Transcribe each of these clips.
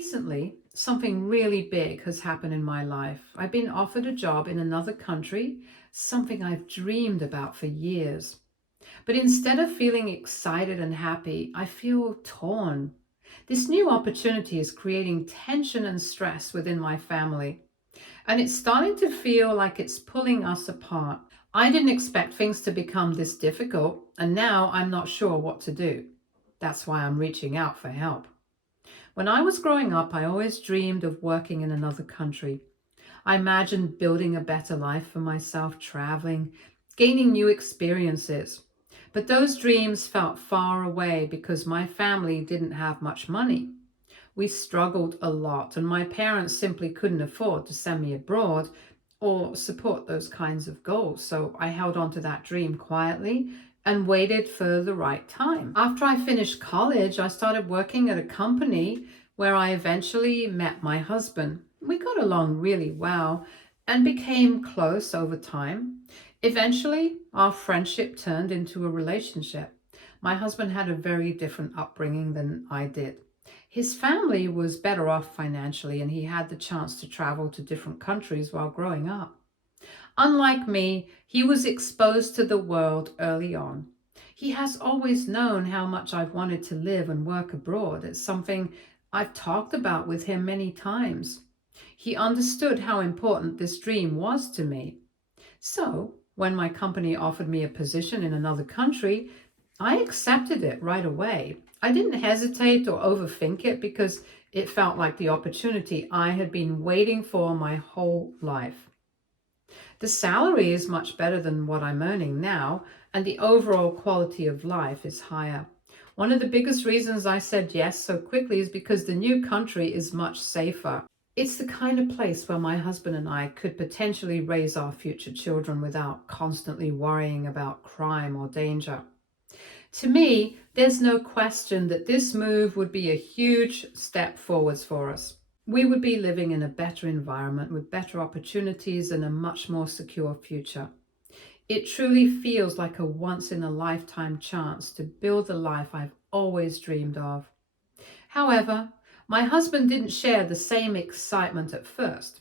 Recently, something really big has happened in my life. I've been offered a job in another country, something I've dreamed about for years. But instead of feeling excited and happy, I feel torn. This new opportunity is creating tension and stress within my family, and it's starting to feel like it's pulling us apart. I didn't expect things to become this difficult, and now I'm not sure what to do. That's why I'm reaching out for help. When I was growing up, I always dreamed of working in another country. I imagined building a better life for myself, traveling, gaining new experiences. But those dreams felt far away because my family didn't have much money. We struggled a lot, and my parents simply couldn't afford to send me abroad or support those kinds of goals. So I held on to that dream quietly and waited for the right time. After I finished college, I started working at a company where I eventually met my husband. We got along really well and became close over time. Eventually, our friendship turned into a relationship. My husband had a very different upbringing than I did. His family was better off financially, and he had the chance to travel to different countries while growing up. Unlike me, he was exposed to the world early on. He has always known how much I've wanted to live and work abroad. It's something I've talked about with him many times. He understood how important this dream was to me. So, when my company offered me a position in another country, I accepted it right away. I didn't hesitate or overthink it because it felt like the opportunity I had been waiting for my whole life. The salary is much better than what I'm earning now, and the overall quality of life is higher. One of the biggest reasons I said yes so quickly is because the new country is much safer. It's the kind of place where my husband and I could potentially raise our future children without constantly worrying about crime or danger. To me, there's no question that this move would be a huge step forwards for us. We would be living in a better environment with better opportunities and a much more secure future. It truly feels like a once in a lifetime chance to build the life I've always dreamed of. However, my husband didn't share the same excitement at first.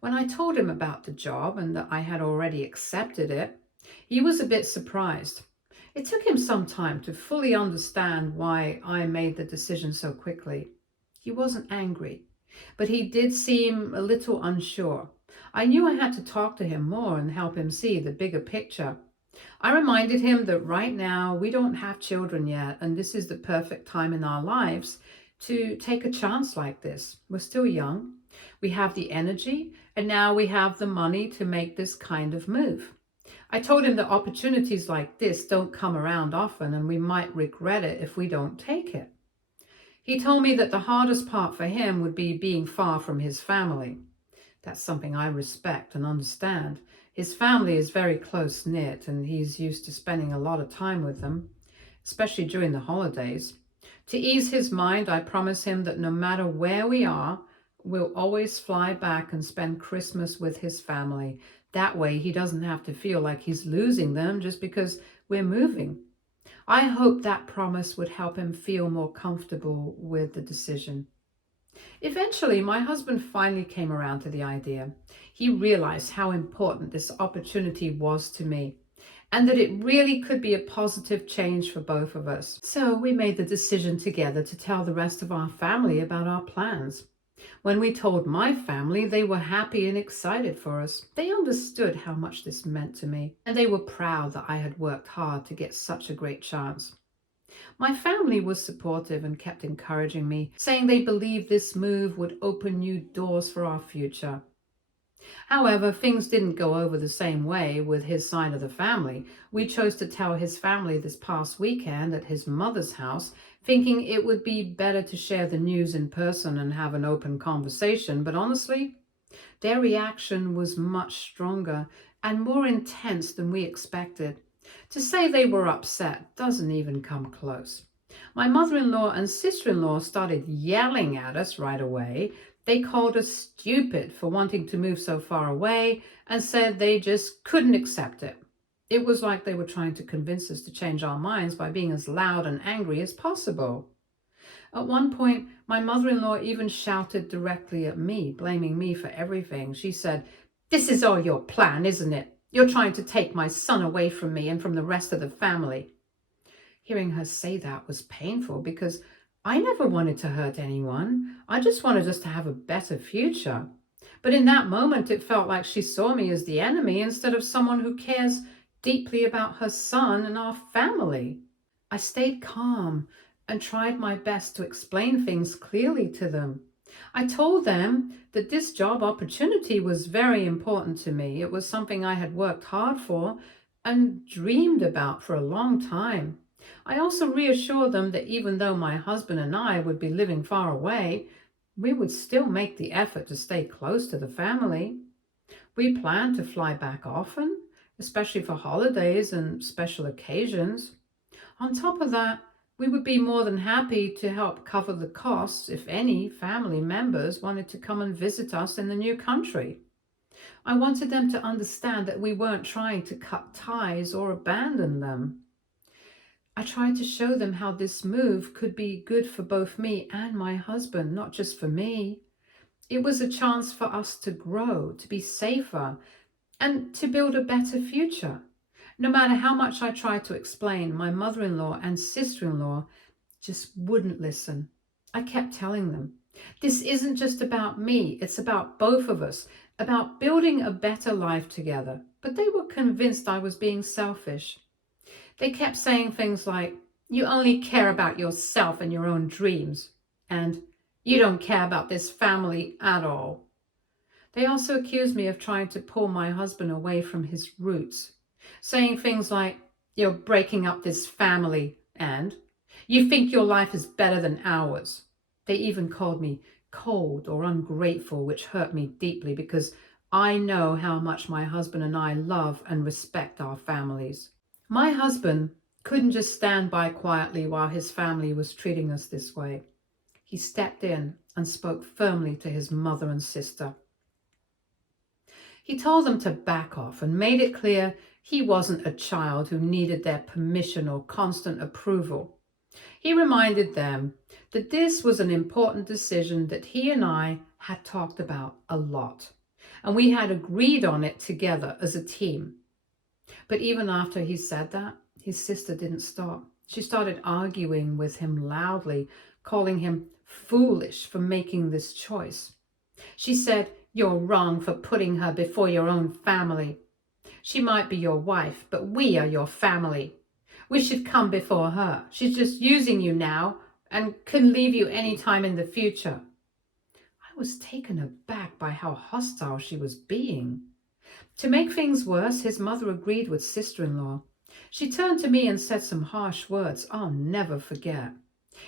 When I told him about the job and that I had already accepted it, he was a bit surprised. It took him some time to fully understand why I made the decision so quickly. He wasn't angry, but he did seem a little unsure. I knew I had to talk to him more and help him see the bigger picture. I reminded him that right now we don't have children yet, and this is the perfect time in our lives to take a chance like this. We're still young, we have the energy, and now we have the money to make this kind of move. I told him that opportunities like this don't come around often, and we might regret it if we don't take it. He told me that the hardest part for him would be being far from his family. That's something I respect and understand. His family is very close-knit, and he's used to spending a lot of time with them, especially during the holidays. To ease his mind, I promise him that no matter where we are, we'll always fly back and spend Christmas with his family. That way he doesn't have to feel like he's losing them just because we're moving. I hope that promise would help him feel more comfortable with the decision. Eventually, my husband finally came around to the idea. He realized how important this opportunity was to me and that it really could be a positive change for both of us. So we made the decision together to tell the rest of our family about our plans. When we told my family, they were happy and excited for us. They understood how much this meant to me, and they were proud that I had worked hard to get such a great chance. My family was supportive and kept encouraging me, saying they believed this move would open new doors for our future. However, things didn't go over the same way with his side of the family. We chose to tell his family this past weekend at his mother's house, thinking it would be better to share the news in person and have an open conversation. But honestly, their reaction was much stronger and more intense than we expected. To say they were upset doesn't even come close. My mother-in-law and sister-in-law started yelling at us right away. They called us stupid for wanting to move so far away and said they just couldn't accept it. It was like they were trying to convince us to change our minds by being as loud and angry as possible. At one point, my mother-in-law even shouted directly at me, blaming me for everything. She said, "This is all your plan, isn't it? You're trying to take my son away from me and from the rest of the family." Hearing her say that was painful because I never wanted to hurt anyone. I just wanted us to have a better future. But in that moment, it felt like she saw me as the enemy instead of someone who cares deeply about her son and our family. I stayed calm and tried my best to explain things clearly to them. I told them that this job opportunity was very important to me. It was something I had worked hard for and dreamed about for a long time. I also reassured them that even though my husband and I would be living far away, we would still make the effort to stay close to the family. We planned to fly back often, especially for holidays and special occasions. On top of that, we would be more than happy to help cover the costs if any family members wanted to come and visit us in the new country. I wanted them to understand that we weren't trying to cut ties or abandon them. I tried to show them how this move could be good for both me and my husband, not just for me. It was a chance for us to grow, to be safer, and to build a better future. No matter how much I tried to explain, my mother-in-law and sister-in-law just wouldn't listen. I kept telling them, this isn't just about me, it's about both of us, about building a better life together. But they were convinced I was being selfish. They kept saying things like, "You only care about yourself and your own dreams," and "You don't care about this family at all." They also accused me of trying to pull my husband away from his roots, saying things like, "You're breaking up this family," and "You think your life is better than ours." They even called me cold or ungrateful, which hurt me deeply because I know how much my husband and I love and respect our families. My husband couldn't just stand by quietly while his family was treating us this way. He stepped in and spoke firmly to his mother and sister. He told them to back off and made it clear he wasn't a child who needed their permission or constant approval. He reminded them that this was an important decision that he and I had talked about a lot, and we had agreed on it together as a team. But even after he said that, his sister didn't stop. She started arguing with him loudly, calling him foolish for making this choice. She said, "You're wrong for putting her before your own family. She might be your wife, but we are your family. We should come before her. She's just using you now and can leave you any time in the future." I was taken aback by how hostile she was being. To make things worse, his mother agreed with sister-in-law. She turned to me and said some harsh words I'll never forget.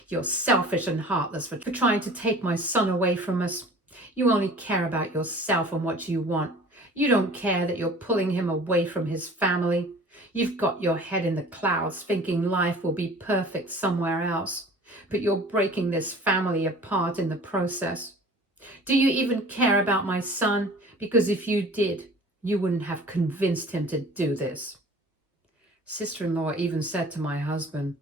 "You're selfish and heartless for trying to take my son away from us. You only care about yourself and what you want. You don't care that you're pulling him away from his family. You've got your head in the clouds thinking life will be perfect somewhere else, but you're breaking this family apart in the process. Do you even care about my son? Because if you did, you wouldn't have convinced him to do this." Sister-in-law even said to my husband,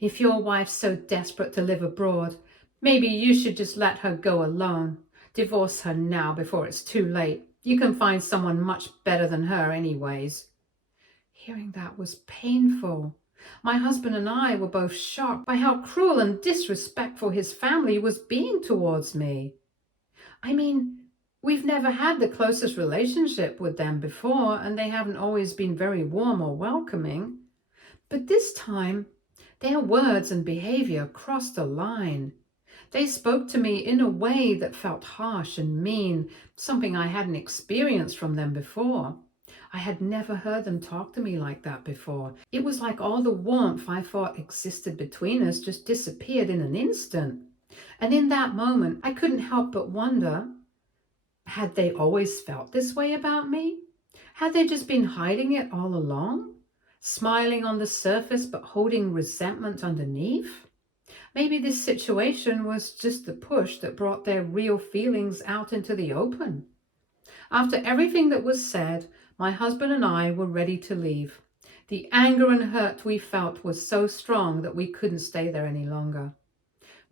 "If your wife's so desperate to live abroad, maybe you should just let her go alone. Divorce her now before it's too late. You can find someone much better than her anyways." Hearing that was painful. My husband and I were both shocked by how cruel and disrespectful his family was being towards me. I mean, we've never had the closest relationship with them before, and they haven't always been very warm or welcoming. But this time, their words and behavior crossed a line. They spoke to me in a way that felt harsh and mean, something I hadn't experienced from them before. I had never heard them talk to me like that before. It was like all the warmth I thought existed between us just disappeared in an instant. And in that moment, I couldn't help but wonder, had they always felt this way about me? Had they just been hiding it all along? Smiling on the surface but holding resentment underneath? Maybe this situation was just the push that brought their real feelings out into the open. After everything that was said, my husband and I were ready to leave. The anger and hurt we felt was so strong that we couldn't stay there any longer.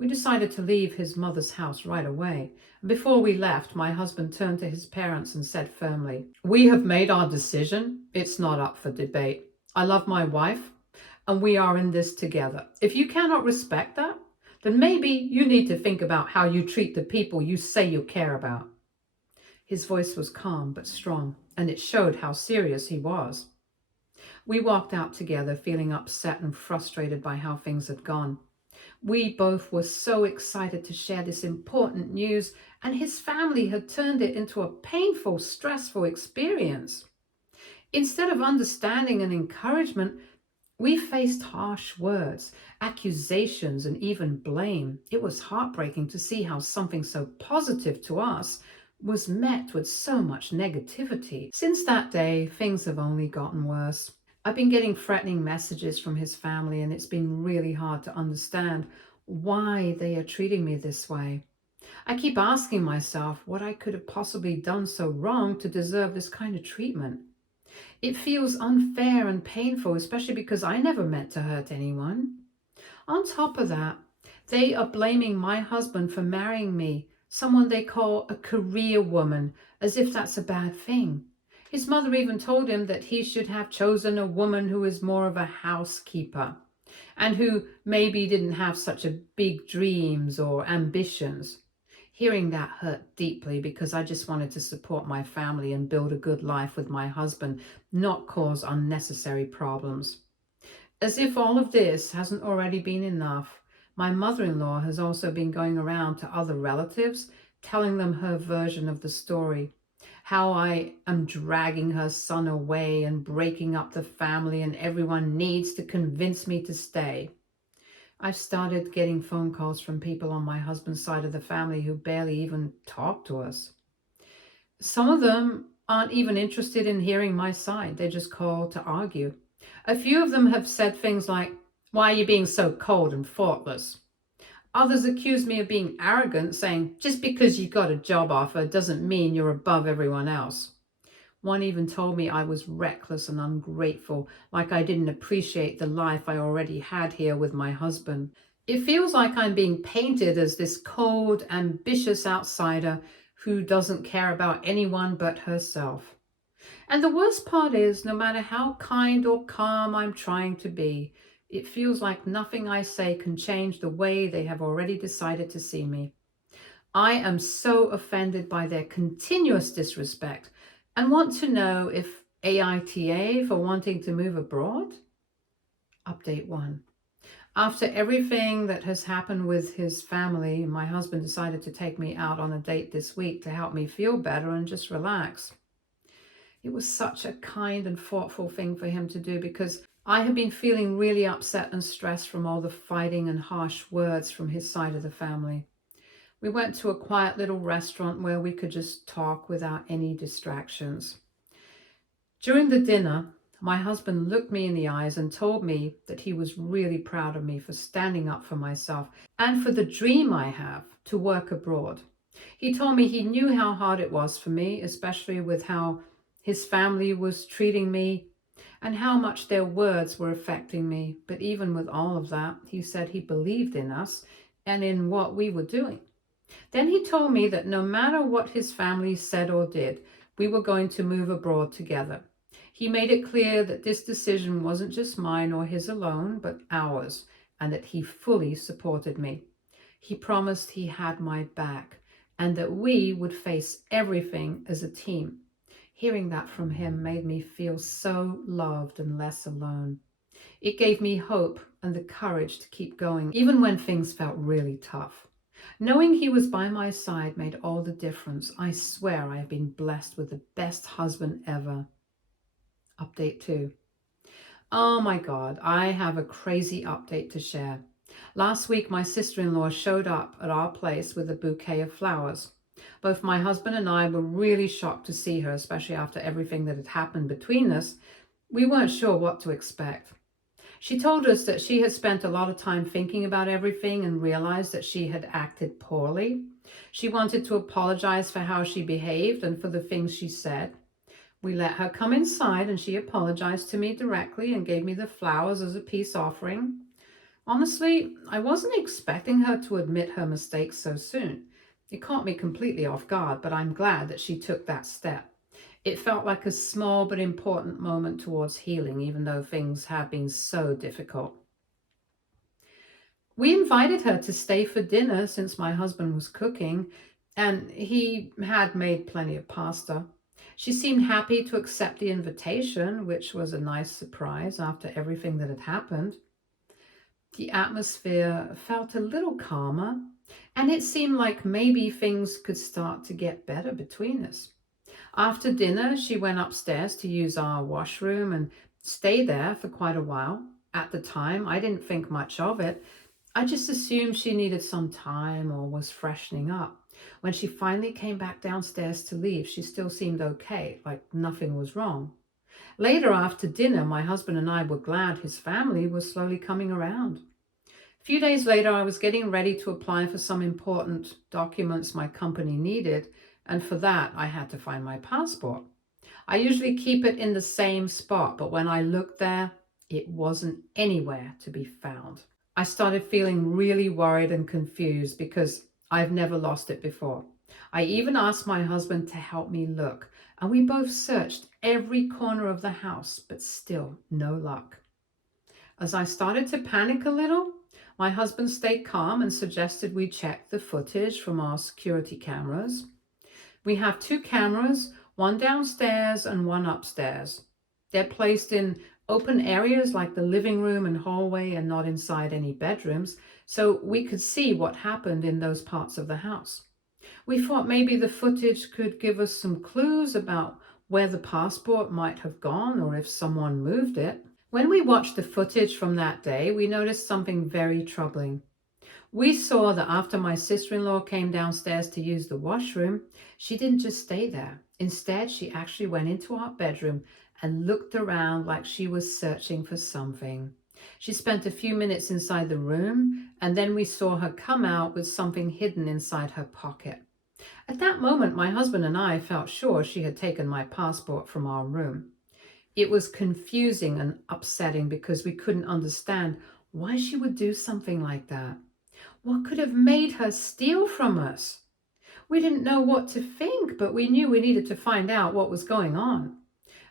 We decided to leave his mother's house right away. Before we left, my husband turned to his parents and said firmly, "We have made our decision. It's not up for debate. I love my wife, and we are in this together. If you cannot respect that, then maybe you need to think about how you treat the people you say you care about." His voice was calm but strong, and it showed how serious he was. We walked out together, feeling upset and frustrated by how things had gone. We both were so excited to share this important news, and his family had turned it into a painful, stressful experience. Instead of understanding and encouragement, we faced harsh words, accusations, and even blame. It was heartbreaking to see how something so positive to us was met with so much negativity. Since that day, things have only gotten worse. I've been getting threatening messages from his family, and it's been really hard to understand why they are treating me this way. I keep asking myself what I could have possibly done so wrong to deserve this kind of treatment. It feels unfair and painful, especially because I never meant to hurt anyone. On top of that, they are blaming my husband for marrying me, someone they call a career woman, as if that's a bad thing. His mother even told him that he should have chosen a woman who is more of a housekeeper and who maybe didn't have such a big dreams or ambitions. Hearing that hurt deeply because I just wanted to support my family and build a good life with my husband, not cause unnecessary problems. As if all of this hasn't already been enough, my mother-in-law has also been going around to other relatives, telling them her version of the story. How I am dragging her son away and breaking up the family, and everyone needs to convince me to stay. I've started getting phone calls from people on my husband's side of the family who barely even talk to us. Some of them aren't even interested in hearing my side. They just call to argue. A few of them have said things like, "Why are you being so cold and thoughtless?" Others accuse me of being arrogant, saying, "Just because you got a job offer doesn't mean you're above everyone else." One even told me I was reckless and ungrateful, like I didn't appreciate the life I already had here with my husband. It feels like I'm being painted as this cold, ambitious outsider who doesn't care about anyone but herself. And the worst part is, no matter how kind or calm I'm trying to be, it feels like nothing I say can change the way they have already decided to see me. I am so offended by their continuous disrespect and want to know if AITA for wanting to move abroad? Update 1. After everything that has happened with his family, my husband decided to take me out on a date this week to help me feel better and just relax. It was such a kind and thoughtful thing for him to do because I had been feeling really upset and stressed from all the fighting and harsh words from his side of the family. We went to a quiet little restaurant where we could just talk without any distractions. During the dinner, my husband looked me in the eyes and told me that he was really proud of me for standing up for myself and for the dream I have to work abroad. He told me he knew how hard it was for me, especially with how his family was treating me and how much their words were affecting me. But even with all of that, he said he believed in us and in what we were doing. Then he told me that no matter what his family said or did, we were going to move abroad together. He made it clear that this decision wasn't just mine or his alone, but ours, and that he fully supported me. He promised he had my back and that we would face everything as a team. Hearing that from him made me feel so loved and less alone. It gave me hope and the courage to keep going, even when things felt really tough. Knowing he was by my side made all the difference. I swear I have been blessed with the best husband ever. Update 2. Oh my God, I have a crazy update to share. Last week, my sister-in-law showed up at our place with a bouquet of flowers. Both my husband and I were really shocked to see her, especially after everything that had happened between us. We weren't sure what to expect. She told us that she had spent a lot of time thinking about everything and realized that she had acted poorly. She wanted to apologize for how she behaved and for the things she said. We let her come inside and she apologized to me directly and gave me the flowers as a peace offering. Honestly, I wasn't expecting her to admit her mistakes so soon. It caught me completely off guard, but I'm glad that she took that step. It felt like a small but important moment towards healing, even though things have been so difficult. We invited her to stay for dinner since my husband was cooking, and he had made plenty of pasta. She seemed happy to accept the invitation, which was a nice surprise after everything that had happened. The atmosphere felt a little calmer, and it seemed like maybe things could start to get better between us. After dinner, she went upstairs to use our washroom and stayed there for quite a while. At the time, I didn't think much of it. I just assumed she needed some time or was freshening up. When she finally came back downstairs to leave, she still seemed okay, like nothing was wrong. Later, after dinner, my husband and I were glad his family was slowly coming around. A few days later, I was getting ready to apply for some important documents my company needed, and for that, I had to find my passport. I usually keep it in the same spot, but when I looked there, it wasn't anywhere to be found. I started feeling really worried and confused because I've never lost it before. I even asked my husband to help me look, and we both searched every corner of the house, but still no luck. As I started to panic a little, my husband stayed calm and suggested we check the footage from our security cameras. We have two cameras, one downstairs and one upstairs. They're placed in open areas like the living room and hallway and not inside any bedrooms, so we could see what happened in those parts of the house. We thought maybe the footage could give us some clues about where the passport might have gone or if someone moved it. When we watched the footage from that day, we noticed something very troubling. We saw that after my sister-in-law came downstairs to use the washroom, she didn't just stay there. Instead, she actually went into our bedroom and looked around like she was searching for something. She spent a few minutes inside the room, and then we saw her come out with something hidden inside her pocket. At that moment, my husband and I felt sure she had taken my passport from our room. It was confusing and upsetting because we couldn't understand why she would do something like that. What could have made her steal from us? We didn't know what to think, but we knew we needed to find out what was going on.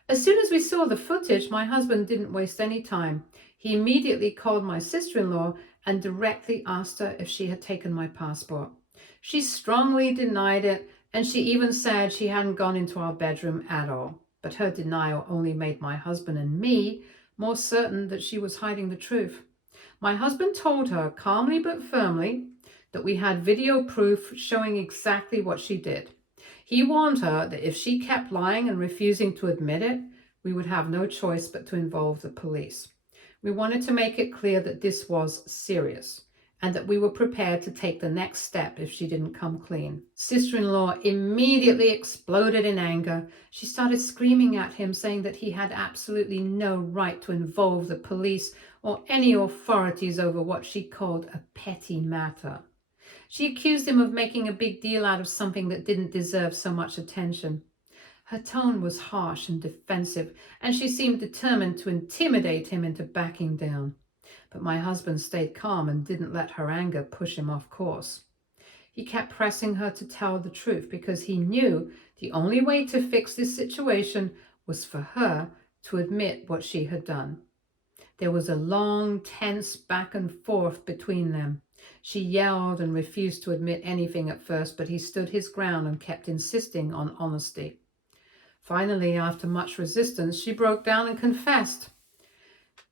As soon as we saw the footage, my husband didn't waste any time. He immediately called my sister-in-law and directly asked her if she had taken my passport. She strongly denied it, and she even said she hadn't gone into our bedroom at all. But her denial only made my husband and me more certain that she was hiding the truth. My husband told her calmly but firmly that we had video proof showing exactly what she did. He warned her that if she kept lying and refusing to admit it, we would have no choice but to involve the police. We wanted to make it clear that this was serious and that we were prepared to take the next step if she didn't come clean. Sister-in-law immediately exploded in anger. She started screaming at him, saying that he had absolutely no right to involve the police or any authorities over what she called a petty matter. She accused him of making a big deal out of something that didn't deserve so much attention. Her tone was harsh and defensive, and she seemed determined to intimidate him into backing down. But my husband stayed calm and didn't let her anger push him off course. He kept pressing her to tell the truth because he knew the only way to fix this situation was for her to admit what she had done. There was a long, tense back and forth between them. She yelled and refused to admit anything at first, but he stood his ground and kept insisting on honesty. Finally, after much resistance, she broke down and confessed.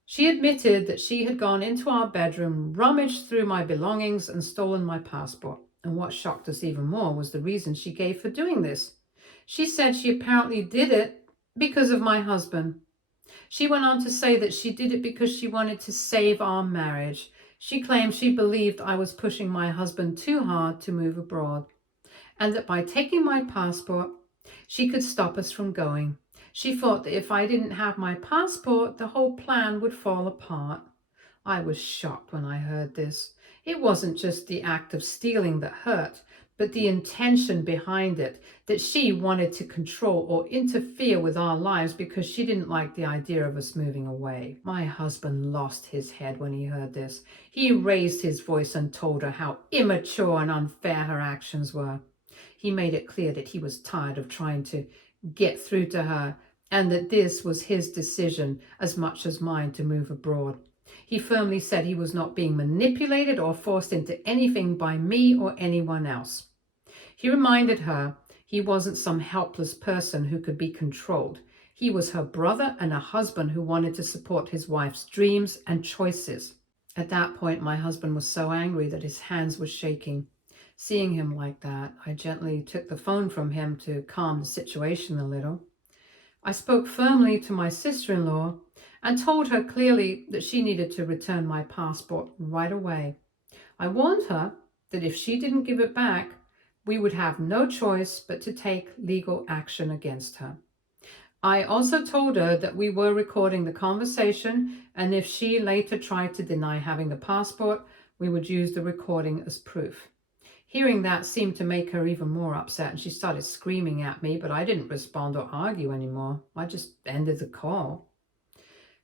She admitted that she had gone into our bedroom, rummaged through my belongings, and stolen my passport. And what shocked us even more was the reason she gave for doing this. She said she apparently did it because of my husband. She went on to say that she did it because she wanted to save our marriage. She claimed she believed I was pushing my husband too hard to move abroad, and that by taking my passport, she could stop us from going. She thought that if I didn't have my passport, the whole plan would fall apart. I was shocked when I heard this. It wasn't just the act of stealing that hurt, but the intention behind it, that she wanted to control or interfere with our lives because she didn't like the idea of us moving away. My husband lost his head when he heard this. He raised his voice and told her how immature and unfair her actions were. He made it clear that he was tired of trying to get through to her and that this was his decision as much as mine to move abroad. He firmly said he was not being manipulated or forced into anything by me or anyone else. He reminded her he wasn't some helpless person who could be controlled. He was her brother and a husband who wanted to support his wife's dreams and choices. At that point, my husband was so angry that his hands were shaking. Seeing him like that, I gently took the phone from him to calm the situation a little. I spoke firmly to my sister-in-law and told her clearly that she needed to return my passport right away. I warned her that if she didn't give it back, we would have no choice but to take legal action against her. I also told her that we were recording the conversation, and if she later tried to deny having the passport, we would use the recording as proof. Hearing that seemed to make her even more upset, and she started screaming at me, but I didn't respond or argue anymore. I just ended the call.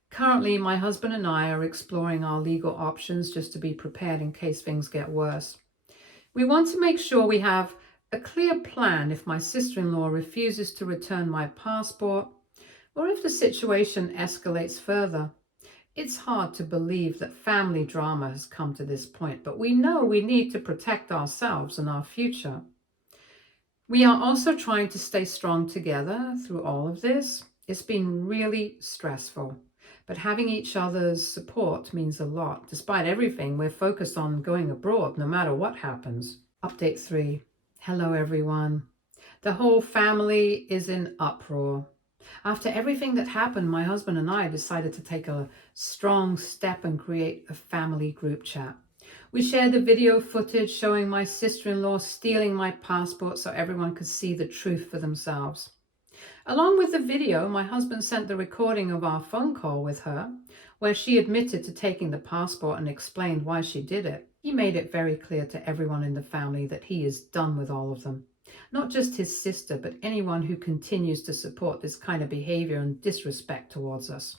Currently, my husband and I are exploring our legal options just to be prepared in case things get worse. We want to make sure we have a clear plan if my sister-in-law refuses to return my passport or if the situation escalates further. It's hard to believe that family drama has come to this point, but we know we need to protect ourselves and our future. We are also trying to stay strong together through all of this. It's been really stressful, but having each other's support means a lot. Despite everything, we're focused on going abroad no matter what happens. Update 3. Hello, everyone. The whole family is in uproar. After everything that happened, my husband and I decided to take a strong step and create a family group chat. We shared the video footage showing my sister-in-law stealing my passport so everyone could see the truth for themselves. Along with the video, my husband sent the recording of our phone call with her, where she admitted to taking the passport and explained why she did it. He made it very clear to everyone in the family that he is done with all of them. Not just his sister, but anyone who continues to support this kind of behavior and disrespect towards us.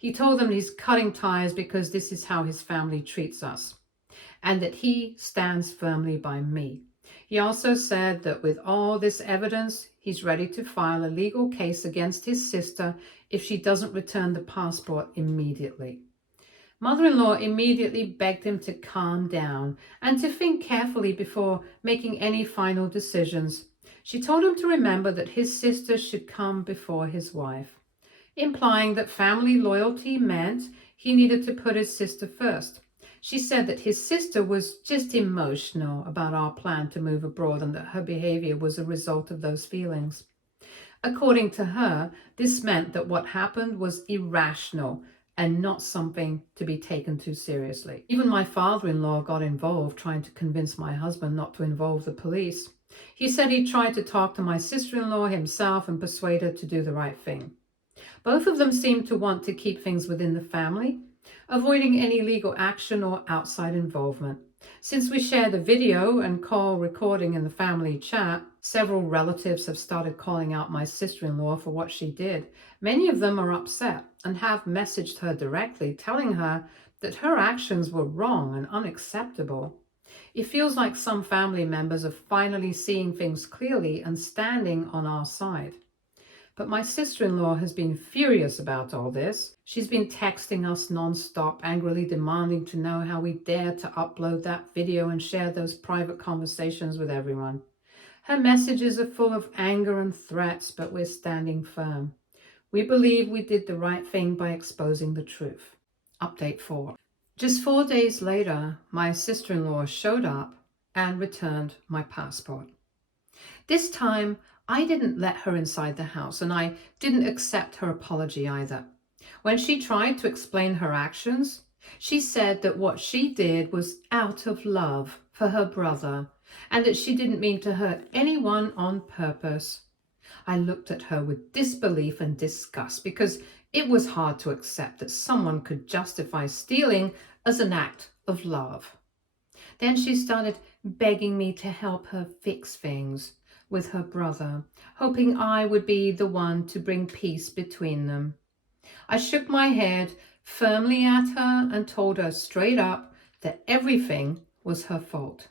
He told them he's cutting ties because this is how his family treats us, and that he stands firmly by me. He also said that with all this evidence, he's ready to file a legal case against his sister if she doesn't return the passport immediately. Mother-in-law immediately begged him to calm down and to think carefully before making any final decisions. She told him to remember that his sister should come before his wife, implying that family loyalty meant he needed to put his sister first. She said that his sister was just emotional about our plan to move abroad and that her behavior was a result of those feelings. According to her, this meant that what happened was irrational and not something to be taken too seriously. Even my father-in-law got involved, trying to convince my husband not to involve the police. He said he tried to talk to my sister-in-law himself and persuade her to do the right thing. Both of them seemed to want to keep things within the family, avoiding any legal action or outside involvement. Since we shared a video and call recording in the family chat, several relatives have started calling out my sister-in-law for what she did. Many of them are upset and have messaged her directly, telling her that her actions were wrong and unacceptable. It feels like some family members are finally seeing things clearly and standing on our side. But my sister-in-law has been furious about all this. She's been texting us non-stop, angrily demanding to know how we dare to upload that video and share those private conversations with everyone. Her messages are full of anger and threats, but we're standing firm. We believe we did the right thing by exposing the truth. Update 4. Just 4 days later, my sister-in-law showed up and returned my passport. This time, I didn't let her inside the house, and I didn't accept her apology either. When she tried to explain her actions, she said that what she did was out of love for her brother, and that she didn't mean to hurt anyone on purpose. I looked at her with disbelief and disgust because it was hard to accept that someone could justify stealing as an act of love. Then she started begging me to help her fix things with her brother, hoping I would be the one to bring peace between them. I shook my head firmly at her and told her straight up that everything was her fault.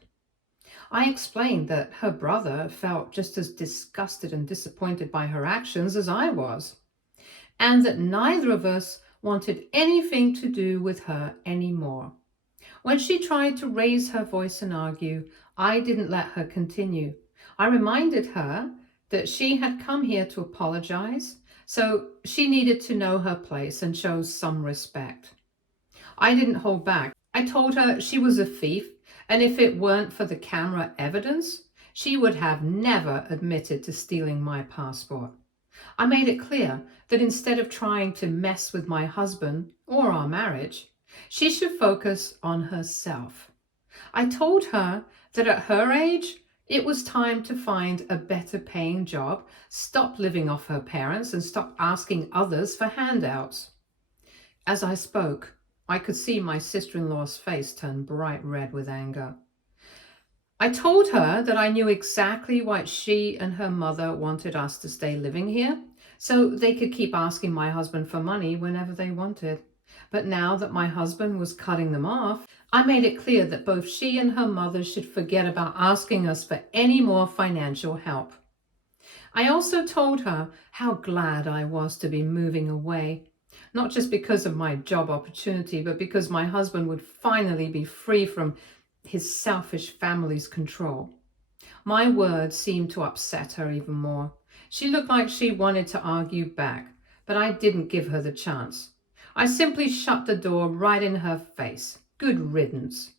I explained that her brother felt just as disgusted and disappointed by her actions as I was, and that neither of us wanted anything to do with her anymore. When she tried to raise her voice and argue, I didn't let her continue. I reminded her that she had come here to apologize, so she needed to know her place and show some respect. I didn't hold back. I told her she was a thief, and if it weren't for the camera evidence, she would have never admitted to stealing my passport. I made it clear that instead of trying to mess with my husband or our marriage, she should focus on herself. I told her that at her age, it was time to find a better paying job, stop living off her parents, and stop asking others for handouts. As I spoke, I could see my sister-in-law's face turn bright red with anger. I told her that I knew exactly why she and her mother wanted us to stay living here, so they could keep asking my husband for money whenever they wanted. But now that my husband was cutting them off, I made it clear that both she and her mother should forget about asking us for any more financial help. I also told her how glad I was to be moving away, not just because of my job opportunity, but because my husband would finally be free from his selfish family's control. My words seemed to upset her even more. She looked like she wanted to argue back, but I didn't give her the chance. I simply shut the door right in her face. Good riddance.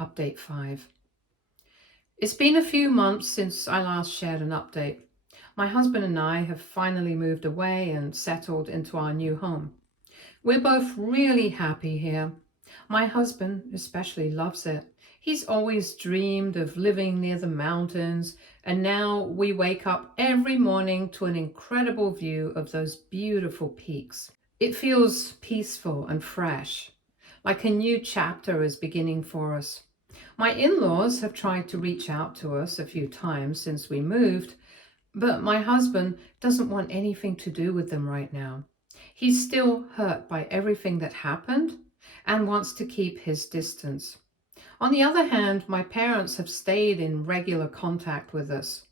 Update 5. It's been a few months since I last shared an update. My husband and I have finally moved away and settled into our new home. We're both really happy here. My husband especially loves it. He's always dreamed of living near the mountains, and now we wake up every morning to an incredible view of those beautiful peaks. It feels peaceful and fresh, like a new chapter is beginning for us. My in-laws have tried to reach out to us a few times since we moved, but my husband doesn't want anything to do with them right now. He's still hurt by everything that happened and wants to keep his distance. On the other hand, my parents have stayed in regular contact with us.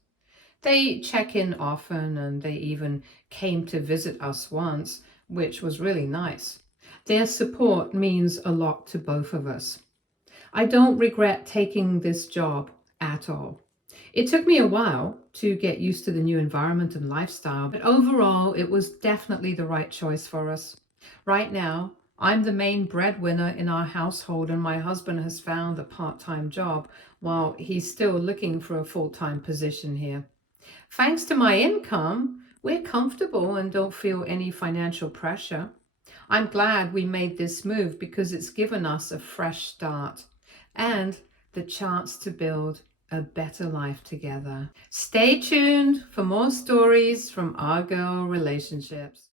They check in often, and they even came to visit us once, which was really nice. Their support means a lot to both of us. I don't regret taking this job at all. It took me a while to get used to the new environment and lifestyle, but overall, it was definitely the right choice for us. Right now, I'm the main breadwinner in our household, and my husband has found a part-time job while he's still looking for a full-time position here. Thanks to my income, we're comfortable and don't feel any financial pressure. I'm glad we made this move because it's given us a fresh start and the chance to build a better life together. Stay tuned for more stories from our girl relationships.